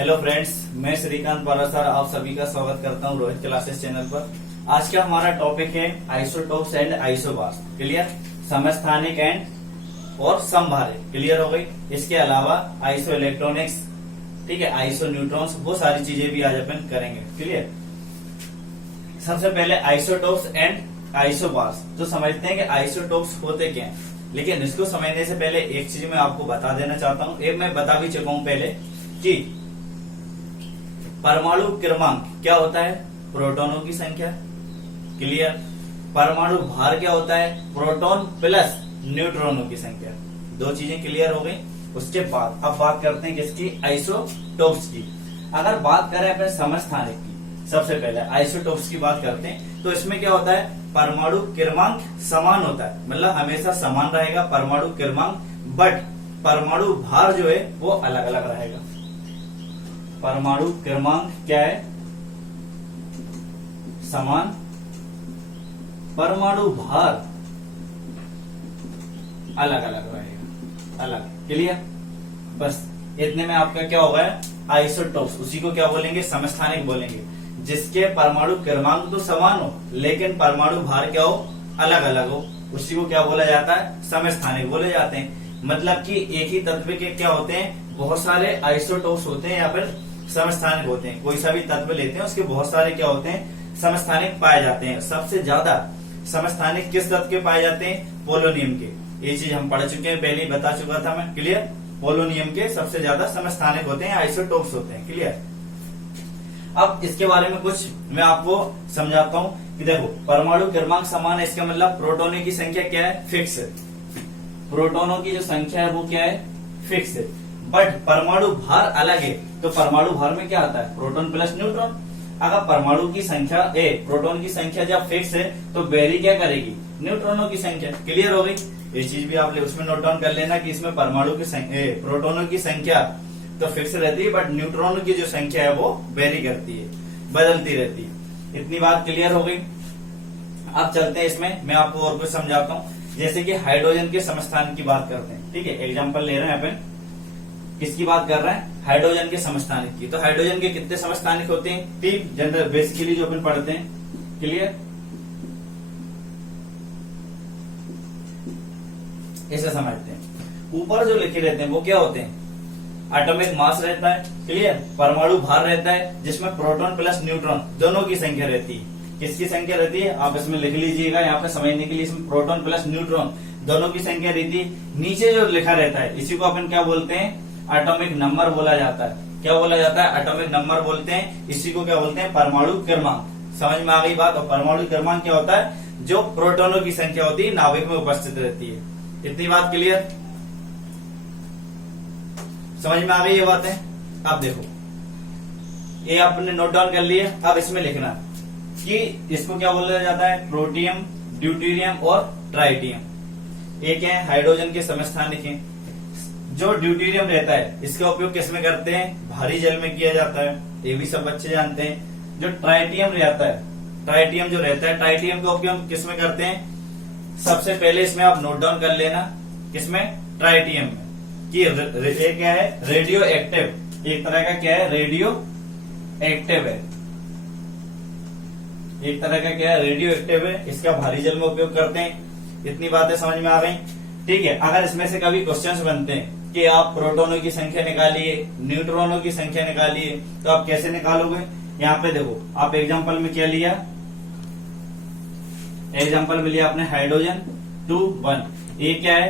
Hello friends, मैं श्रीकांत पारासर आप सभी का स्वागत करता हूं रोहित क्लासेस चैनल पर। आज का हमारा टॉपिक है आइसोटोप्स एंड आइसोबार्स। क्लियर? समस्थानिक एंड और समभारित। क्लियर हो गई? इसके अलावा आइसो इलेक्ट्रॉनिक्स, ठीक है, आइसो न्यूट्रॉन्स, वो सारी चीजें भी आज अपन करेंगे। क्लियर? सबसे पहले आइसोटोप्स एंड आइसोबार्स। तो समझते हैं कि आइसोटोप्स होते क्या हैं, लेकिन इसको समझने से पहले एक चीज मैं आपको बता देना चाहता हूं। एक मैं बता भी चुका हूं पहले कि परमाणु क्रमांक क्या होता है? प्रोटॉनों की संख्या। क्लियर? परमाणु भार क्या होता है? प्रोटॉन प्लस न्यूट्रॉनों की संख्या। दो चीजें क्लियर हो गई। उसके बाद अब बात करते हैं किसकी? आइसोटोप्स की। अगर बात करें अपने समस्थानिक की, सबसे पहले आइसोटोप्स की बात करते हैं, तो इसमें क्या होता है? परमाणु क्रमांक समान होता है, मतलब हमेशा समान रहेगा परमाणु क्रमांक, बट परमाणु भार जो है वो अलग अलग रहेगा। परमाणु क्रमांक क्या है? समान, परमाणु भार अलग अलग रहेगा, अलग। क्लियर? बस इतने में आपका क्या होगा? आइसोटोप्स। उसी को क्या बोलेंगे? समस्थानिक बोलेंगे। जिसके परमाणु क्रमांक तो समान हो लेकिन परमाणु भार क्या हो? अलग अलग हो, उसी को क्या बोला जाता है? समस्थानिक बोले जाते हैं। मतलब कि एक ही तत्व के क्या होते हैं? बहुत सारे आइसोटोप्स होते हैं या फिर समस्थानिक होते हैं। कोई सा भी तत्व लेते हैं उसके बहुत सारे क्या होते हैं? समस्थानिक पाए जाते हैं। सबसे ज्यादा समस्थानिक किस तत्व के पाए जाते हैं? पोलोनियम के। ये चीज हम पढ़ चुके हैं, पहले ही बता चुका था मैं। क्लियर? पोलोनियम के सबसे ज्यादा समस्थानिक होते हैं, आइसोटोप्स होते हैं। क्लियर? अब इसके बारे में कुछ मैं आपको समझाता हूं कि देखो, परमाणु क्रमांक समान है, इसका मतलब प्रोटोनों की संख्या क्या है? फिक्स है। प्रोटोनों की जो संख्या है वो क्या है? फिक्स है। बट परमाणु भार अलग है, तो परमाणु भार में क्या आता है? Proton plus neutron. अगर परमाणु की संख्या प्रोटॉन की संख्या जब फिक्स है तो वेरी क्या करेगी? न्यूट्रॉनों की संख्या। क्लियर हो गई? ये चीज भी आप उसमें नोट डाउन कर लेना कि इसमें परमाणु की प्रोटोनों की संख्या तो फिक्स रहती है, बट न्यूट्रॉनों की जो संख्या है वो वेरी करती है, बदलती रहती है। इतनी बात क्लियर हो गई। अब चलते हैं इसमें, मैं आपको और कुछ समझाता हूँ। जैसे कि हाइड्रोजन के समस्थानिक की बात करते हैं। ठीक है, एग्जाम्पल ले रहे हैं अपन। किसकी बात कर रहे हैं? हाइड्रोजन के समस्थानिक की। तो हाइड्रोजन के कितने समस्थानिक होते हैं? 3 जनरल बेसिकली जो अपन पढ़ते हैं। क्लियर? ऐसा समझते हैं। ऊपर जो लिखे रहते हैं वो क्या होते हैं? एटॉमिक मास रहता है। क्लियर? परमाणु भार रहता है, जिसमें प्रोटॉन प्लस न्यूट्रॉन दोनों की संख्या रहती है। किसकी संख्या रहती है? आप इसमें लिख लीजिएगा, यहाँ पे समझने के लिए। इसमें प्रोटॉन प्लस न्यूट्रॉन दोनों की संख्या रहती है। नीचे जो लिखा रहता है इसी को अपन क्या बोलते हैं? एटॉमिक नंबर बोला जाता है। क्या बोला जाता है? एटॉमिक नंबर बोलते हैं। इसी को क्या बोलते हैं? परमाणु क्रमांक। समझ में आ गई बात? और परमाणु क्रमांक क्या होता है? जो प्रोटॉनों की संख्या होती है नाभिक में उपस्थित रहती है। इतनी बात क्लियर? समझ में आ गई ये बातें? अब देखो, ये आपने नोट डाउन कर लिए। अब इसमें लिखना कि इसको क्या बोला जाता है? प्रोटियम, ड्यूटेरियम और ट्राइटियम। एक है हाइड्रोजन के समस्थानिक हैं। जो ड्यूटेरियम रहता है इसका उपयोग किसमें करते हैं? भारी जल में किया जाता है, ये भी सब बच्चे जानते हैं। जो ट्राइटियम रहता है, ट्राइटियम जो रहता है, ट्राइटियम का उपयोग किसमें करते हैं? सबसे पहले इसमें आप नोट डाउन कर लेना, किसमें? ट्राइटियम में। कि ये क्या है? Radio active. एक तरह का क्या है? रेडियो एक्टिव है। एक तरह का क्या है? रेडियो एक्टिव है। इसका भारी जल में उपयोग करते हैं। इतनी बातें समझ में आ गई? ठीक है। अगर इसमें से कभी क्वेश्चंस बनते हैं कि आप प्रोटॉनों की संख्या निकालिए, न्यूट्रॉनों की संख्या निकालिए, तो आप कैसे निकालोगे? यहाँ पे देखो, आप एग्जांपल में क्या लिया? एग्जांपल में लिया आपने हाइड्रोजन 2 1। ये क्या है?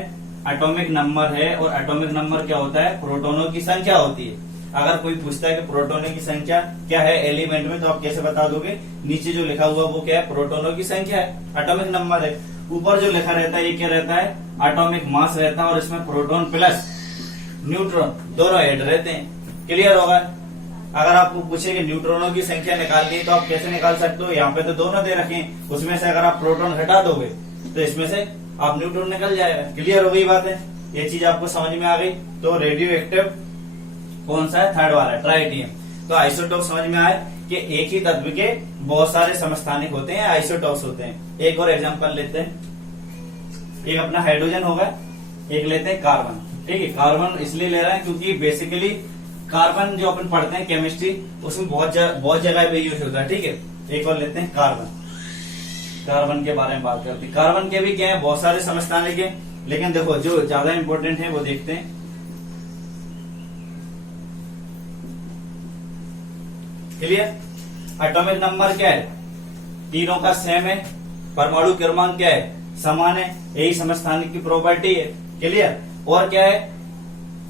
एटॉमिक नंबर है, और एटॉमिक नंबर क्या होता है? प्रोटॉनों की संख्या होती है। अगर कोई पूछता है कि प्रोटॉनों की संख्या क्या है एलिमेंट में, तो आप कैसे बता दोगे? नीचे जो लिखा हुआ वो क्या है? प्रोटॉनों की संख्या है, एटॉमिक नंबर है। ऊपर जो लिखा रहता है ये क्या रहता है? एटॉमिक मास रहता है, और इसमें प्रोटॉन प्लस न्यूट्रॉन दोनों ऐड रहते हैं। क्लियर होगा? अगर आपको पूछे कि न्यूट्रॉनों की संख्या निकालनी है तो आप कैसे निकाल सकते हो? यहाँ पे तो दोनों दे रखे हैं, उसमें से अगर आप प्रोटॉन हटा दोगे तो इसमें से आप न्यूट्रॉन निकल जाएगा। क्लियर हो गई बात है? ये चीज आपको समझ में आ गई? तो रेडियो एक्टिव कौन सा है? थर्ड वाला, ट्राइटियम। तो आइसोटोप समझ में आए कि एक ही तत्व के बहुत सारे समस्थानिक होते हैं, आइसोटोप्स होते हैं। एक और एग्जांपल लेते हैं। एक अपना हाइड्रोजन होगा, एक लेते हैं कार्बन। ठीक है, कार्बन इसलिए ले रहे हैं क्योंकि बेसिकली कार्बन जो अपन पढ़ते हैं केमिस्ट्री, उसमें बहुत जगह पे यूज होता है। ठीक है, एक और लेते हैं कार्बन। कार्बन के बारे में बात करते हैं। कार्बन के भी क्या है, बहुत सारे समस्थानिक है, लेकिन देखो जो ज्यादा इंपॉर्टेंट है वो देखते हैं। क्लियर। एटॉमिक नंबर क्या है, तीनों का सेम है। परमाणु क्रमांक क्या है, समान है। यही समस्थानिक की प्रॉपर्टी है। क्लियर। और क्या है,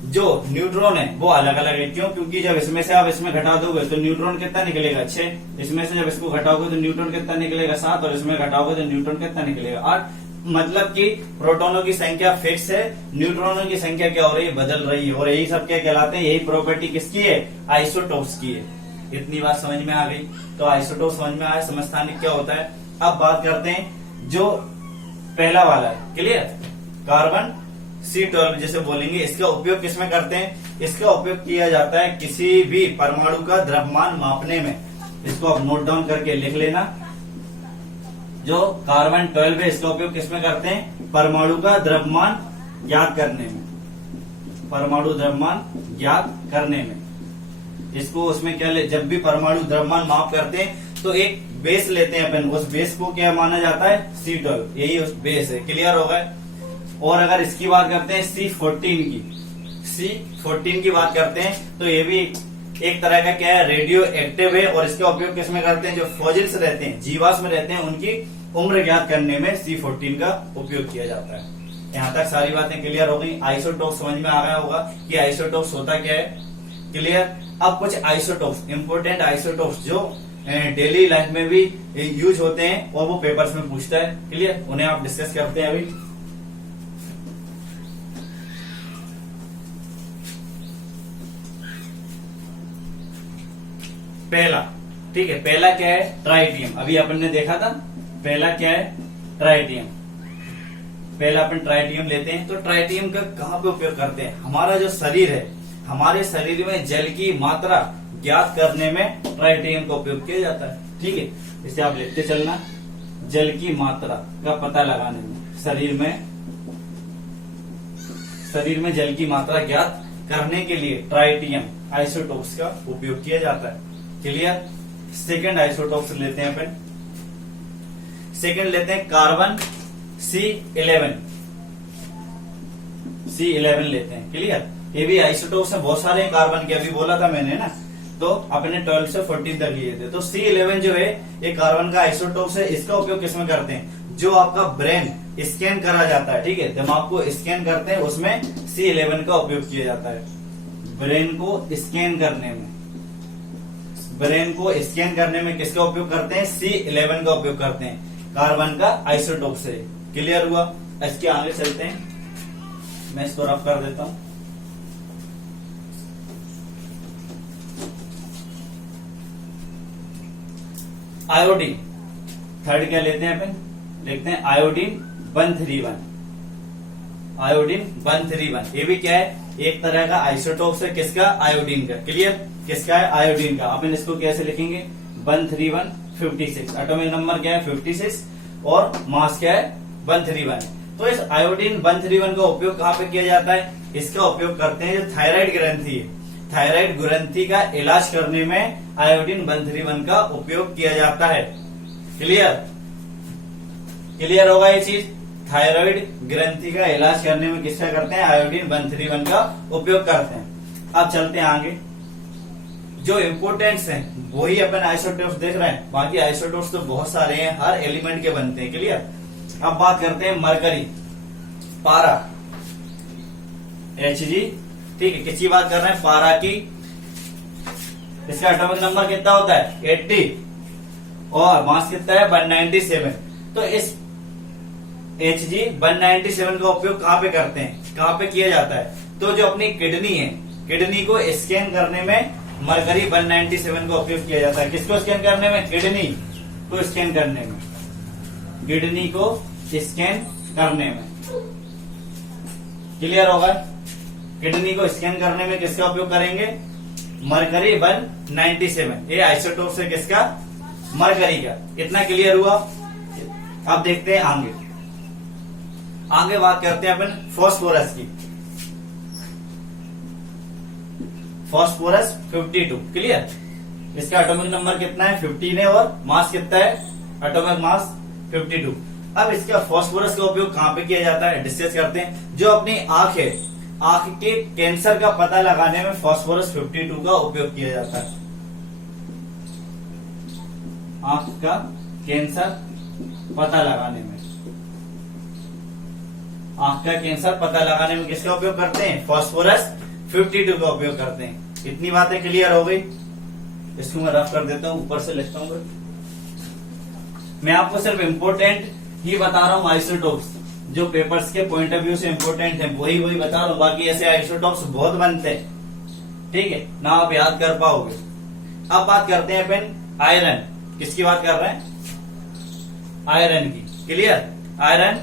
जो न्यूट्रॉन है वो अलग अलग है। क्यों? क्योंकि जब इसमें से आप इसमें घटा दोगे तो न्यूट्रॉन कितना निकलेगा, 6। इसमें से जब इसको घटाओगे तो न्यूट्रॉन कितना निकलेगा, 7। और इसमें घटाओगे तो न्यूट्रॉन कितना निकलेगा, 8। मतलब कि प्रोटॉनों की संख्या फिक्स है, न्यूट्रॉनों की संख्या क्या हो रही है, बदल रही है। और यही सब क्या कहलाते हैं, यही प्रॉपर्टी किसकी है, आइसोटोप्स की है। इतनी बात समझ में आ गई। तो आइसोटोप समझ में आया, समस्थानिक क्या होता है। अब बात करते हैं जो पहला वाला है। क्लियर। कार्बन C12 जैसे बोलेंगे, इसका उपयोग किसमें करते हैं, इसका उपयोग किया जाता है किसी भी परमाणु का द्रव्यमान मापने में। इसको आप नोट डाउन करके लिख लेना। जो कार्बन 12 है, इसका उपयोग किसमें करते हैं, परमाणु का द्रव्यमान ज्ञात करने में। परमाणु द्रव्यमान ज्ञात करने में इसको उसमें क्या ले, जब भी परमाणु द्रव्यमान माप करते हैं तो एक बेस लेते हैं अपन, उस बेस को क्या माना जाता है, C12। यही उस बेस है। क्लियर हो गए। और अगर इसकी बात करते हैं C14 की बात करते हैं तो ये भी एक तरह का क्या है, रेडियो एक्टिव है। और इसका उपयोग किसमें करते हैं, जो फॉजिल्स रहते हैं, जीवाश्म रहते हैं, उनकी उम्र ज्ञात करने में C14 का उपयोग किया जाता है। यहाँ तक सारी बातें क्लियर हो गई। आइसोटोप समझ में आ गया होगा कि आइसोटोप्स होता क्या है। क्लियर। अब कुछ आइसोटोप्स, इंपोर्टेंट आइसोटोप्स जो डेली लाइफ में भी यूज होते हैं और वो पेपर्स में पूछता है। क्लियर। उन्हें आप डिस्कस करते हैं अभी। पहला, ठीक है, पहला क्या है, ट्राइटियम। अभी अपन ने देखा था पहला क्या है, ट्राइटियम। पहला अपन ट्राइटियम लेते हैं। तो ट्राइटियम का कहाँ पे उपयोग करते हैं, हमारा जो शरीर है, हमारे शरीर में जल की मात्रा ज्ञात करने में ट्राइटियम का उपयोग किया जाता है। ठीक है, इसे आप लिखते चलना। जल की मात्रा का पता लगाने में, शरीर में जल की मात्रा ज्ञात करने के लिए ट्राइटियम आइसोटोप्स का उपयोग किया जाता है। क्लियर। सेकंड आइसोटोप्स लेते हैं अपन। सेकंड लेते हैं कार्बन C11 लेते हैं। क्लियर। ये भी आइसोटोप्स में बहुत सारे कार्बन के, अभी बोला था मैंने ना, तो अपने 12 से 14 तक लिए थे। तो C11 जो है ये कार्बन का आइसोटोप्स है। इसका उपयोग किसमें करते हैं, जो आपका ब्रेन स्कैन करा जाता है, ठीक है, दिमाग को स्कैन करते हैं, उसमें C11 का उपयोग किया जाता है। ब्रेन को स्कैन करने में किसका उपयोग करते हैं, C11 का उपयोग करते हैं, कार्बन का आइसोटोप से। क्लियर हुआ। इसके आगे चलते हैं, मैं इसको रफ कर देता हूं। आयोडीन, थर्ड क्या लेते हैं अपन, देखते हैं आयोडीन 131। आयोडीन 131 ये भी क्या है, एक तरह का आइसोटोप है, किसका, आयोडीन का। क्लियर। किसका है, आयोडीन का। अपन इसको कैसे लिखेंगे, 131 56। एटॉमिक नंबर क्या है, 56 और मास क्या है, 131। तो इस आयोडीन 131 का उपयोग कहाँ पे किया जाता है, इसका उपयोग करते हैं जो थायराइड ग्रंथि है, थायराइड ग्रंथि का इलाज करने में आयोडीन 131 का उपयोग किया जाता है। क्लियर होगा ये चीज। थायराइड ग्रंथि का इलाज करने में किसका करते हैं, आयोडीन 131 का उपयोग करते हैं। अब चलते हैं आगे। जो इम्पोर्टेंट्स हैं वही अपन आइसोटोप्स देख रहे हैं, बाकी आइसोटोप्स तो बहुत सारे हैं, हर एलिमेंट के बनते हैं। क्लियर। अब बात करते हैं मरकरी, पारा, Hg। ठीक है, किसकी बात कर रहे हैं, पारा की। इसका एटॉमिक नंबर कितना होता है, 80 और मास कितना है, 197। तो इस Hg 197 का उपयोग कहाँ पे करते हैं, कहाँ पे किया जाता है, तो जो अपनी किडनी है, किडनी को स्कैन करने में मरकरी 197 का उपयोग किया जाता है। किसको स्कैन करने में, किडनी को स्कैन करने में, किडनी को स्कैन करने में। क्लियर होगा। किडनी को स्कैन करने में किसका उपयोग करेंगे, मरकरी 197। ये आइसोटोप है किसका, मरकरी का। इतना क्लियर हुआ। अब देखते हैं आगे बात करते हैं अपन फास्फोरस की। फास्फोरस 52। क्लियर। इसका एटॉमिक नंबर कितना है 15 है और मास कितना है एटॉमिक मास 52। अब इसका फास्फोरस का उपयोग कहां पे किया जाता है डिस्कस करते हैं। जो अपनी आंख है, आंख के कैंसर का पता लगाने में फास्फोरस 52 का उपयोग किया जाता है। आंख का कैंसर पता लगाने में, आंख का कैंसर पता लगाने में किसका उपयोग करते हैं फास्फोरस 52 का उपयोग करते हैं। इतनी बातें क्लियर हो गई। इसको मैं रफ कर देता हूं, ऊपर से लिखता हूं। मैं आपको सिर्फ इम्पोर्टेंट ही बता रहा हूं आइसोटोप्स, जो पेपर्स के पॉइंट ऑफ व्यू से इम्पोर्टेंट है वही बता रहा हूं। बाकी ऐसे आइसोटोप्स बहुत बनते हैं, ठीक है ना, आप याद कर पाओगे। अब बात करते हैं अपन आयरन। किसकी बात कर रहे हैं आयरन की। क्लियर। आयरन।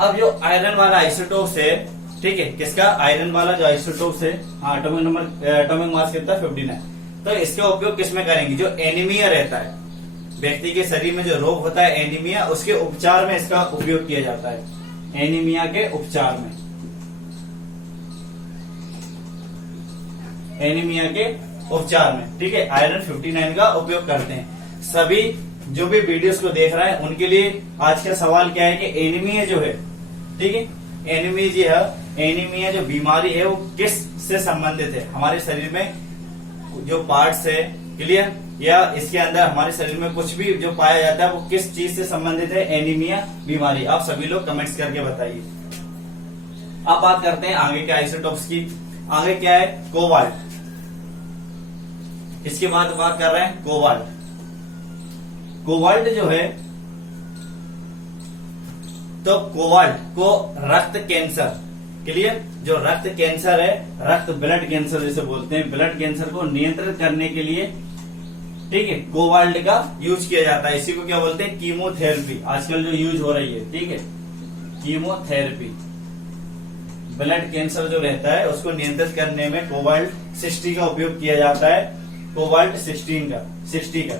अब जो आयरन वाला आइसोटोप्स है, ठीक है, किसका आयरन वाला जो आइसोटोप्स है, एटॉमिक नंबर एटॉमिक मास कितना है 59। तो इसका उपयोग किसमें करेंगे। जो एनीमिया रहता है, व्यक्ति के शरीर में जो रोग होता है एनीमिया, उसके उपचार में इसका उपयोग किया जाता है। एनीमिया के उपचार में, एनीमिया के उपचार में, ठीक है, आयरन 59 का उपयोग करते हैं। सभी जो भी वीडियोस को देख रहा है उनके लिए आज का सवाल क्या है कि एनीमिया जो है, ठीक है, एनीमिया जो है, एनीमिया जो बीमारी है वो किस से संबंधित है। हमारे शरीर में जो पार्ट्स है, क्लियर, या इसके अंदर हमारे शरीर में कुछ भी जो पाया जाता है वो किस चीज से संबंधित है एनीमिया बीमारी। आप सभी लोग कमेंट्स करके बताइए। अब बात करते हैं आगे के आइसोटोप्स की। आगे क्या है कोबाल्ट। इसके बाद बात कर रहे हैं कोबाल्ट। कोबाल्ट जो है, तो कोबाल्ट को रक्त कैंसर, क्लियर, जो रक्त कैंसर है, रक्त ब्लड कैंसर जिसे बोलते हैं, ब्लड कैंसर को नियंत्रित करने के लिए, ठीक है, कोबाल्ट का यूज किया जाता है। इसी को क्या बोलते हैं कीमोथेरेपी, आजकल जो यूज हो रही है, ठीक है, कीमोथेरेपी। ब्लड कैंसर जो रहता है उसको नियंत्रित करने में कोबाल्ट 60 का उपयोग किया जाता है। कोबाल्ट 60 का,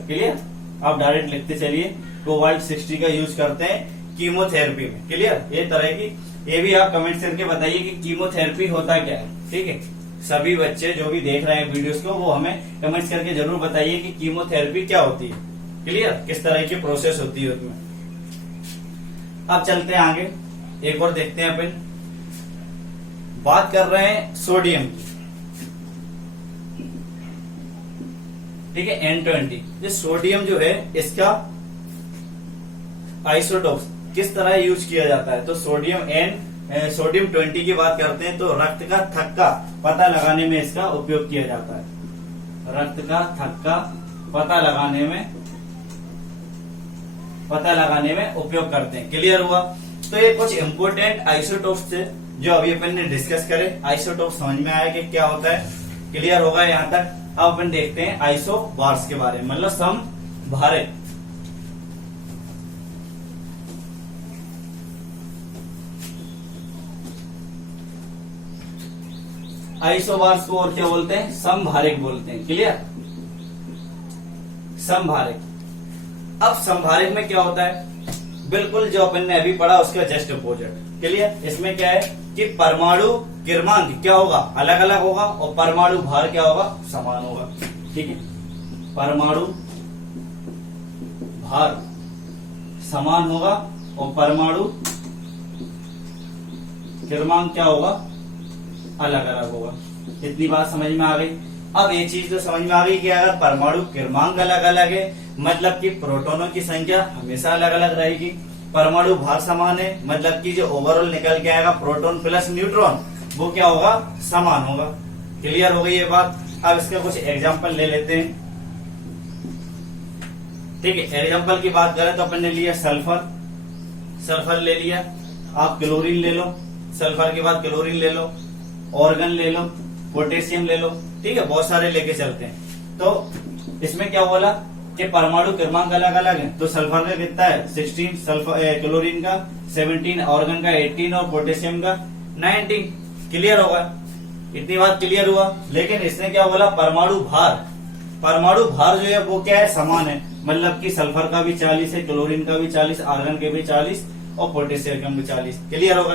क्लियर। आप डायरेक्ट लिखते चलिए, कोबाल्ट 60 का यूज करते हैं कीमोथेरेपी में। क्लियर। ये तरह की, ये भी आप कमेंट करके बताइए कि कीमोथेरेपी होता क्या है, ठीक है। सभी बच्चे जो भी देख रहे हैं वीडियोस को वो हमें कमेंट्स करके जरूर बताइए कि कीमोथेरेपी क्या होती है। क्लियर। किस तरह की प्रोसेस होती है उसमें। अब चलते हैं आगे, एक और देखते हैं अपन। बात कर रहे हैं सोडियम की, ठीक है, N20। ये सोडियम जो है इसका आइसोटोप्स किस तरह यूज किया जाता है। तो सोडियम 20 की बात करते हैं तो रक्त का थक्का पता लगाने में इसका उपयोग किया जाता है। रक्त का थक्का पता लगाने में उपयोग करते हैं। क्लियर हुआ। तो ये कुछ इंपोर्टेंट आइसोटोप्स थे जो अभी अपन ने डिस्कस करे। आइसोटोप समझ में आया कि क्या होता है, क्लियर होगा यहाँ तक। अब अपन देखते हैं आइसोबार्स के बारे में, मतलब समभारक। आइसोबार्स को और क्या बोलते हैं समभारक बोलते हैं। क्लियर। समभारक। अब समभारक में क्या होता है, बिल्कुल जो अपन ने अभी पढ़ा उसका जस्ट अपोजिट। क्लियर। इसमें क्या है कि परमाणु क्रमांक क्या होगा अलग अलग होगा और परमाणु भार क्या होगा समान होगा। ठीक है, परमाणु भार समान होगा और परमाणु क्रमांक क्या होगा अलग अलग होगा। इतनी बात समझ में आ गई। अब ये चीज तो समझ में आ गई कि अगर परमाणु क्रमांक अलग अलग है मतलब कि प्रोटॉनों की संख्या हमेशा अलग अलग रहेगी। परमाणु भार समान है मतलब कि जो ओवरऑल निकल के आएगा प्रोटॉन प्लस न्यूट्रॉन वो क्या होगा समान होगा। क्लियर हो गई ये बात। अब इसका कुछ एग्जांपल ले लेते हैं। ठीक है, एग्जांपल की बात करें तो अपन ने लिया सल्फर ले लिया, आप क्लोरीन ले लो, सल्फर के बाद क्लोरीन ले लो, ऑर्गन ले लो, पोटेशियम ले लो। ठीक है, बहुत सारे लेके चलते हैं। तो इसमें क्या बोला कि परमाणु क्रमांक अलग अलग है। तो सल्फर का कितना है 16, सल्फर क्लोरीन का 17, ऑर्गन का 18 और पोटेशियम का 19। क्लियर होगा, इतनी बात क्लियर हुआ। लेकिन इसने क्या बोला परमाणु भार जो है वो क्या है समान है, मतलब कि सल्फर का भी 40 है, क्लोरीन का भी 40, आर्गन के भी 40 और पोटेशियम का भी 40। क्लियर होगा,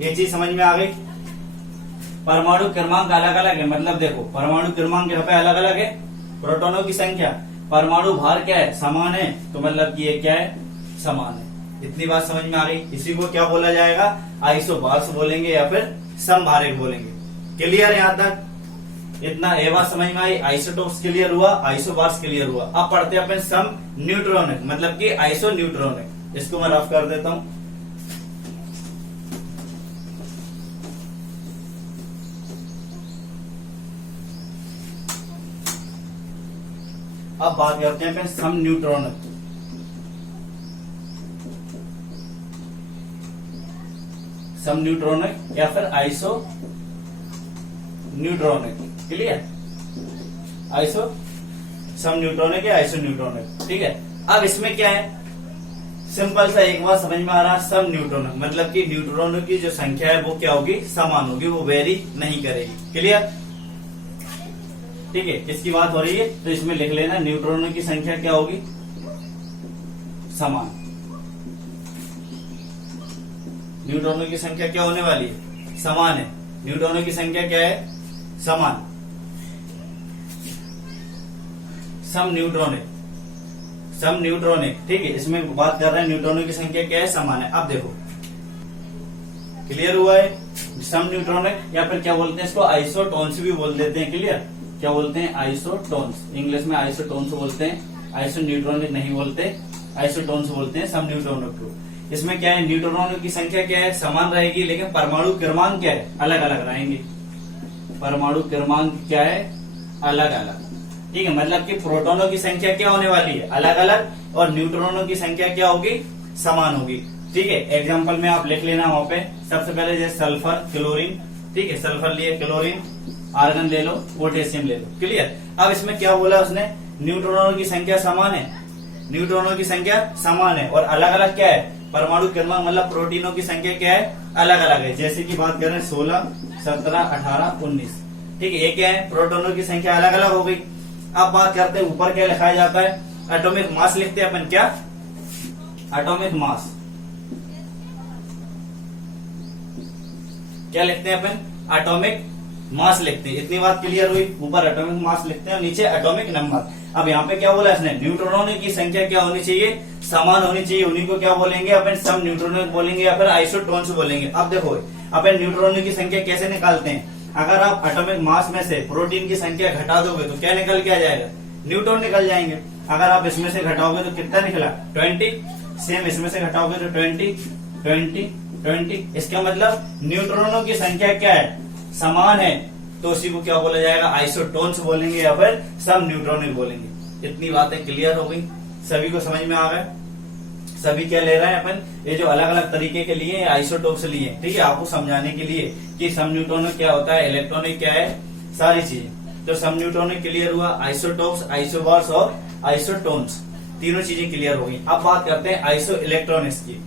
ये चीज समझ में आ गई। परमाणु क्रमांक अलग अलग है, मतलब देखो परमाणु क्रमांक यहाँ पे अलग अलग है, प्रोटॉनों की संख्या, परमाणु भार क्या है, समान है, तो मतलब कि ये क्या है, समान है। इतनी बात समझ में आ गई। इसी को क्या बोला जाएगा, आइसोबार्स बोलेंगे या फिर समभारक बोलेंगे। क्लियर है यहाँ तक? इतना ये बात समझ में आई। आइसोटोप्स क्लियर हुआ, आइसोबार्स क्लियर हुआ। अब पढ़ते हैं अपन सम न्यूट्रॉनिक, मतलब कि आइसो न्यूट्रॉनिक। इसको मैं रफ कर देता हूं। अब बात करते हैं अपन सम न्यूट्रॉनिक। सम न्यूट्रॉनिक या फिर आइसो न्यूट्रॉनिक। क्लियर? आइसो सम न्यूट्रॉनिक या आइसो न्यूट्रॉनिक। ठीक है। अब इसमें क्या है, सिंपल सा एक बात समझ में आ रहा है, सम न्यूट्रॉनिक मतलब कि न्यूट्रॉनों की जो संख्या है वो क्या होगी, समान होगी, वो वेरी नहीं करेगी। क्लियर? ठीक है। किसकी बात हो रही है, तो इसमें लिख लेना न्यूट्रॉनों की संख्या क्या होगी, समान। न्यूट्रॉनों की संख्या क्या होने वाली है, समान है। न्यूट्रॉनों की संख्या क्या है, समान। सम न्यूट्रॉनिक, सम न्यूट्रॉनिक। ठीक है। इसमें बात कर रहे हैं न्यूट्रॉनों की संख्या क्या है, समान है। अब देखो क्लियर हुआ है। सम न्यूट्रॉनिक या फिर क्या बोलते हैं इसको, आइसोटोन्स भी बोल देते हैं। क्लियर? क्या बोलते हैं, आइसोटोन्स। इंग्लिश में आइसोटोन्स बोलते हैं, आइसो न्यूट्रॉनिक नहीं बोलते, आइसोटोन्स बोलते हैं सम न्यूट्रॉनिक को। इसमें क्या है, न्यूट्रॉनों की संख्या क्या है, समान रहेगी, लेकिन परमाणु क्रमांक क्या है, अलग अलग रहेंगे। परमाणु क्रमांक क्या है, अलग अलग। ठीक है। मतलब कि प्रोटॉनों की संख्या क्या होने वाली है, अलग अलग, और न्यूट्रॉनों की संख्या क्या होगी, समान होगी। ठीक है। एग्जाम्पल में आप लिख लेना वहां पे। सबसे पहले जैसे सल्फर, क्लोरीन। ठीक है। सल्फर लिए, क्लोरीन, आर्गन ले लो, पोटेशियम ले लो। क्लियर? अब इसमें क्या बोला उसने, न्यूट्रॉनों की संख्या समान है, न्यूट्रॉनों की संख्या समान है, और अलग अलग क्या है, परमाणु क्रमांक मतलब प्रोटीनों की संख्या क्या है, अलग अलग है। जैसे कि बात करें 16, 17, 18, 19। ठीक है। ये क्या है, प्रोटोनों की संख्या अलग अलग हो गई। अब बात करते हैं ऊपर क्या लिखाया जाता है, एटॉमिक मास लिखते हैं अपन। क्या, एटॉमिक मास। क्या लिखते हैं अपन, एटॉमिक मास लिखते हैं। इतनी बात क्लियर हुई। ऊपर एटॉमिक मास लिखते हैं और नीचे एटॉमिक नंबर। अब यहाँ पे क्या बोला इसने, न्यूट्रॉनों की संख्या क्या होनी चाहिए, समान होनी चाहिए। उन्हीं को क्या बोलेंगे अपन, सम न्यूट्रॉनिक बोलेंगे या फिर आइसोटोन्स बोलेंगे। अब देखो अपन न्यूट्रॉनों की संख्या कैसे निकालते हैं, अगर आप एटॉमिक मास में से प्रोटीन की संख्या घटा दोगे तो क्या निकल के आ जाएगा, न्यूट्रॉन निकल जाएंगे। अगर आप इसमें से घटाओगे तो कितना निकला, 20। सेम इसमें से घटाओगे तो 20, 20, 20। इसका मतलब न्यूट्रॉनों की संख्या क्या है, समान है, तो उसी को क्या बोला जाएगा, आइसोटोन्स बोलेंगे या फिर सम न्यूट्रॉनिक बोलेंगे। इतनी बातें क्लियर हो गई, सभी को समझ में आ गए। सभी क्या ले रहे हैं अपन, ये जो अलग अलग तरीके के लिए आइसोटोप्स लिए, ठीक है, आपको समझाने के लिए कि सम न्यूट्रॉनिक क्या होता है, इलेक्ट्रॉनिक क्या है, सारी चीजें। तो सम न्यूट्रॉनिक क्लियर हुआ, आइसोटोप्स, आइसोबार्स और आइसोटोन्स, तीनों चीजें क्लियर हो गई। अब बात करते हैं आइसो इलेक्ट्रॉनिक्स की।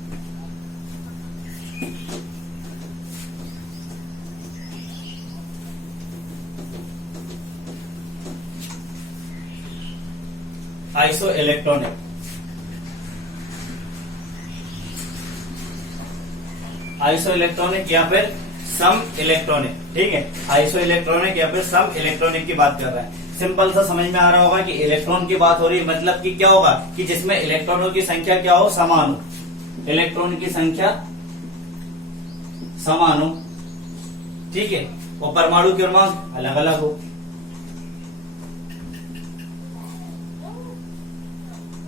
आइसो इलेक्ट्रॉनिक, आइसो इलेक्ट्रॉनिक या फिर सम इलेक्ट्रॉनिक। ठीक है, आइसो इलेक्ट्रॉनिक या फिर सम इलेक्ट्रॉनिक की बात कर रहे हैं। सिंपल सा समझ में आ रहा होगा कि इलेक्ट्रॉन की बात हो रही है, मतलब कि क्या होगा कि जिसमें इलेक्ट्रॉनों की संख्या क्या हो, समान हो। इलेक्ट्रॉन की संख्या समान हो, ठीक है, और परमाणु क्रमांक अलग अलग हो।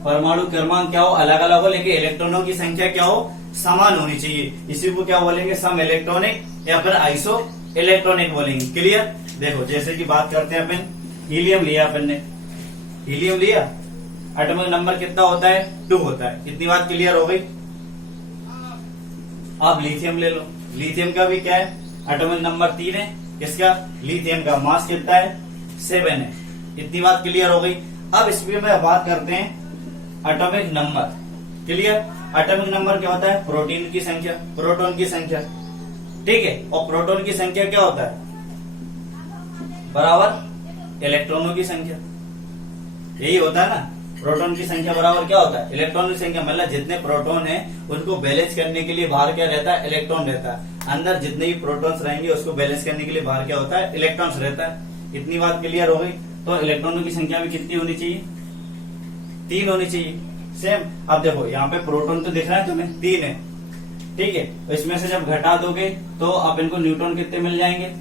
परमाणु क्रमांक क्या हो, अलग अलग हो, लेकिन इलेक्ट्रॉनों की संख्या क्या हो, समान होनी चाहिए। इसी को क्या बोलेंगे, सम इलेक्ट्रॉनिक या फिर आइसो इलेक्ट्रॉनिक बोलेंगे। क्लियर? देखो जैसे कि बात करते हैं अपन, हीलियम लिया अपन ने, हीलियम लिया, एटॉमिक नंबर कितना होता है, 2 होता है। इतनी बात क्लियर हो गई। आप लिथियम ले लो, लिथियम का भी क्या है, एटॉमिक नंबर 3 है। किसका, लिथियम का। मास कितना है, 7 है। इतनी बात क्लियर हो गई। अब इसमें बात करते हैं atomic number. Clear? Atomic number क्या होता है, प्रोटीन की संख्या, प्रोटॉन की संख्या, ठीक है, और प्रोटॉन की संख्या क्या होता है, बराबर इलेक्ट्रॉनों की संख्या। यही होता है ना। प्रोटॉन की संख्या बराबर क्या होता है इलेक्ट्रॉन की संख्या। मतलब जितने प्रोटॉन है उनको बैलेंस करने के लिए बाहर क्या रहता है इलेक्ट्रॉन रहता है। अंदर जितने भी प्रोटॉन्स रहेंगे उसको बैलेंस करने के लिए बाहर क्या होता है इलेक्ट्रॉन्स रहता है। इतनी बात क्लियर हो गई। तो इलेक्ट्रॉनों की संख्या भी कितनी होनी चाहिए 3 होनी चाहिए। सेम अब देखो यहाँ पे प्रोटॉन तो दिख रहा है तुम्हें 3 है, ठीक है। तो इसमें से जब घटा दोगे तो आप इनको न्यूट्रॉन कितने मिल जाएंगे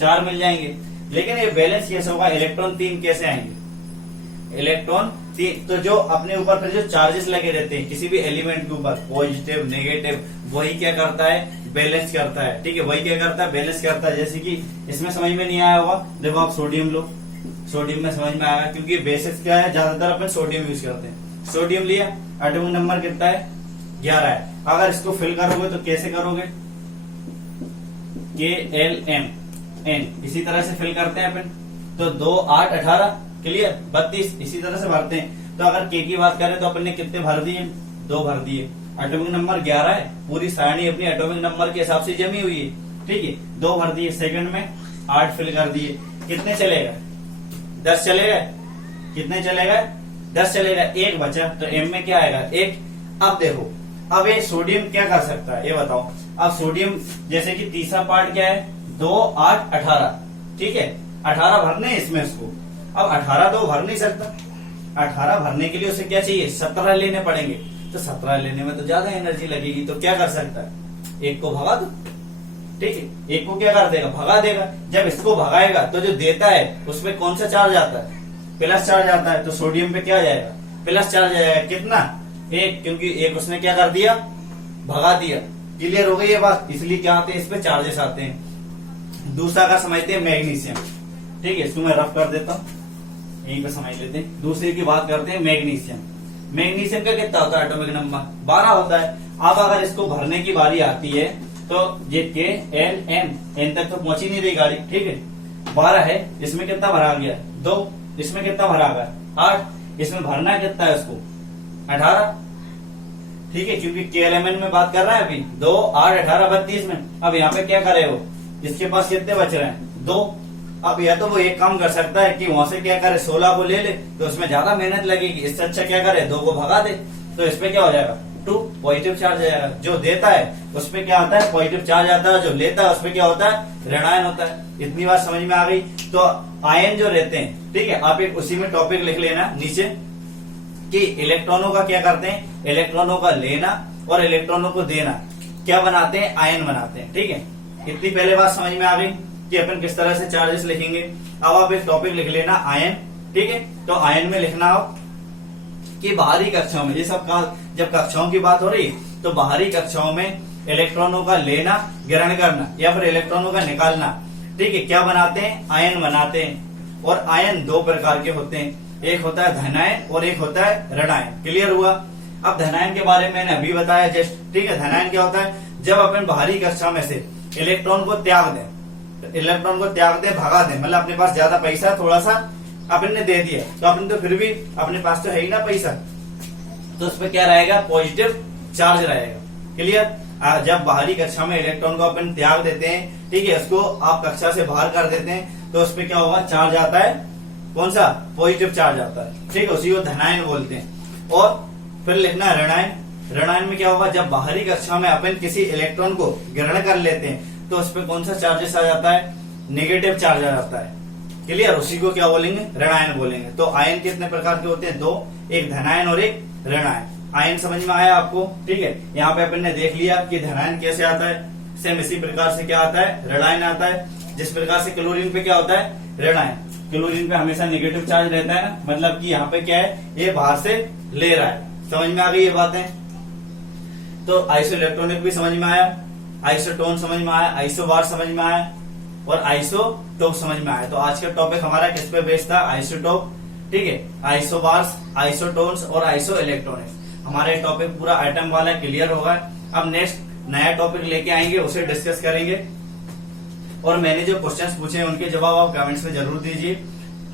4 मिल जाएंगे। लेकिन ये बैलेंस कैसे होगा इलेक्ट्रॉन 3 कैसे आएंगे इलेक्ट्रॉन 3। तो जो अपने ऊपर फिर जो चार्जेस लगे रहते हैं किसी भी एलिमेंट के ऊपर पॉजिटिव नेगेटिव वही क्या करता है बैलेंस करता है, ठीक है। वही क्या करता है बैलेंस करता है। जैसे कि इसमें समझ में नहीं आया होगा, देखो आप सोडियम लो, सोडियम में समझ में आएगा क्योंकि बेसिस क्या है ज्यादातर अपन सोडियम यूज करते हैं। सोडियम लिया एटॉमिक नंबर कितना है 11 है। अगर इसको फिल करोगे तो कैसे करोगे KLMN इसी तरह से फिल करते हैं अपन। तो 2 8 18 क्लियर 32 इसी तरह से भरते हैं। तो अगर K की बात करें तो अपन ने कितने भर दिए 2 भर दिए। एटॉमिक नंबर 11 है, पूरी सारणी अपनी एटॉमिक नंबर के हिसाब से जमी हुई है, ठीक है। 2 भर दिए, सेकंड में 8 फिल कर दिए। कितने चलेगा 10 चलेगा। कितने चलेगा 10 चलेगा। 1 बचा तो M में क्या आएगा 1। अब देखो अब ये सोडियम क्या कर सकता है ये बताओ। अब सोडियम जैसे कि तीसरा पार्ट क्या है 2 8 18, ठीक है। 18 भरने हैं इसमें इसको। अब 18 तो भर नहीं सकता, 18 भरने के लिए उसे क्या चाहिए 17 लेने पड़ेंगे। तो 17 लेने में तो ज्यादा एनर्जी लगेगी। तो क्या कर सकता है 1 को भगा दो, ठीक है। 1 को क्या कर देगा भगा देगा। जब इसको भगाएगा तो जो देता है उसमें कौन सा चार्ज आता है प्लस चार्ज आता है। तो सोडियम पे क्या जाएगा प्लस चार्ज आएगा। कितना 1, क्योंकि 1 उसने क्या कर दिया भगा दिया। क्लियर हो गई ये बात। इसलिए क्या आते हैं इस पे चार्जेस आते हैं। दूसरा का समझते हैं मैग्नीशियम, ठीक है। इसको मैं रफ कर देता हूँ, यहीं पे समझ लेते हैं। दूसरे की बात करते हैं मैग्नीशियम। मैग्नीशियम का कितना होता है एटॉमिक नंबर 12 होता है। अब अगर इसको भरने की बारी आती है तो ये KLMN तक तो पहुंची नहीं रही गाड़ी, ठीक है। 12 है, इसमें कितना भरा गया 2, इसमें कितना भरा गया 8, इसमें भरना कितना है उसको 18, ठीक है। क्योंकि KLMN में बात कर रहा है अभी 2 8 18 32 में। अब यहाँ पे क्या करे वो इसके पास कितने बच रहे हैं 2। अब या तो वो एक काम कर सकता है कि वहां से क्या करे 16 को ले ले तो उसमें ज्यादा मेहनत लगेगी। इससे अच्छा क्या करे 2 को भगा दे। तो इसमें क्या हो जाएगा 2 पॉजिटिव चार्ज आ जाएगा। जो देता है उसमें क्या आता है पॉजिटिव चार्ज आता है, जो लेता है उसमें क्या होता है ऋणायन होता है। इतनी बात समझ में आ गई। तो आयन जो रहते हैं, ठीक है, आप एक उसी में टॉपिक लिख लेना नीचे कि इलेक्ट्रॉनों का क्या करते हैं इलेक्ट्रॉनों का लेना और इलेक्ट्रॉनों को देना क्या बनाते हैं आयन बनाते हैं, ठीक है। इतनी पहले बात समझ में आ गई कि अपन किस तरह से चार्जेस लिखेंगे। अब आप एक टॉपिक लिख लेना आयन, ठीक है। तो आयन में लिखना हो कि बाहरी कक्षाओं में, ये सब जब कक्षाओं की बात हो रही तो बाहरी कक्षाओं में इलेक्ट्रॉनों का लेना ग्रहण करना या फिर इलेक्ट्रॉनों का निकालना, ठीक है, क्या बनाते हैं आयन बनाते हैं। और आयन 2 प्रकार के होते हैं, एक होता है धनायन और एक होता है ऋणायन। क्लियर हुआ। अब धनायन के बारे में मैंने अभी बताया जस्ट, ठीक है। धनायन क्या होता है जब अपन बाहरी कक्षा में से इलेक्ट्रॉन को त्याग दें, इलेक्ट्रॉन को त्याग दे भगा दे, मतलब अपने पास ज्यादा पैसा थोड़ा सा अपन ने दे दिया तो अपन तो फिर भी अपने पास तो है ही ना पैसा, तो उस पर क्या रहेगा पॉजिटिव चार्ज रहेगा। क्लियर। जब बाहरी कक्षा में इलेक्ट्रॉन को अपन त्याग देते हैं, ठीक है, उसको आप कक्षा से बाहर कर देते हैं तो उस पर क्या होगा चार्ज आता है कौन सा पॉजिटिव चार्ज आता है, ठीक है, उसी को धनायन बोलते हैं। और फिर लिखना है ऋणायन। ऋणायन में क्या होगा जब बाहरी कक्षा में अपन किसी इलेक्ट्रॉन को ग्रहण कर लेते हैं तो उस पर कौन सा चार्जेस आ जाता है नेगेटिव चार्ज आ जाता है। क्लियर। उसी को क्या बोलेंगे ऋणायन बोलेंगे। तो आयन कितने प्रकार के होते हैं 2, एक धनायन और एक ऋणायन। आयन समझ में आया आपको, ठीक है। यहाँ पे अपन ने देख लिया कि धनायन कैसे आता है। सेम इसी प्रकार से क्या आता है ऋणायन आता है। जिस प्रकार से क्लोरीन पे क्या होता है ऋणायन, क्लोरीन पे हमेशा नेगेटिव चार्ज रहता है ना, मतलब कि यहाँ पे क्या है ये बाहर से ले रहा है। समझ में आ गई ये बातें। तो आइसो इलेक्ट्रॉनिक भी समझ में आया, आइसोटोन समझ में आया, आइसोबार समझ में आया और आइसोटोप समझ में आया। तो आज का टॉपिक हमारा किस पे बेस्ड था आइसोटोप, ठीक है, आइसोबार्स, आइसोटोन्स और आइसो इलेक्ट्रॉनिक्स। हमारा टॉपिक पूरा आइटम वाला क्लियर होगा। अब नेक्स्ट नया टॉपिक लेके आएंगे, उसे डिस्कस करेंगे। और मैंने जो क्वेश्चंस पूछे हैं उनके जवाब आप कमेंट्स में जरूर दीजिए।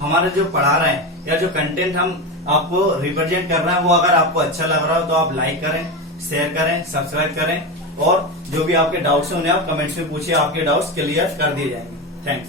हमारे जो पढ़ा रहे हैं या जो कंटेंट हम आपको रिप्रेजेंट कर रहे हैं वो अगर आपको अच्छा लग रहा हो तो आप लाइक करें, शेयर करें, सब्सक्राइब करें और जो भी आपके डाउट्स हैं उन्हें आप कमेंट्स में पूछिए, आपके डाउट्स क्लियर कर दिए जाएंगे। थैंक्स।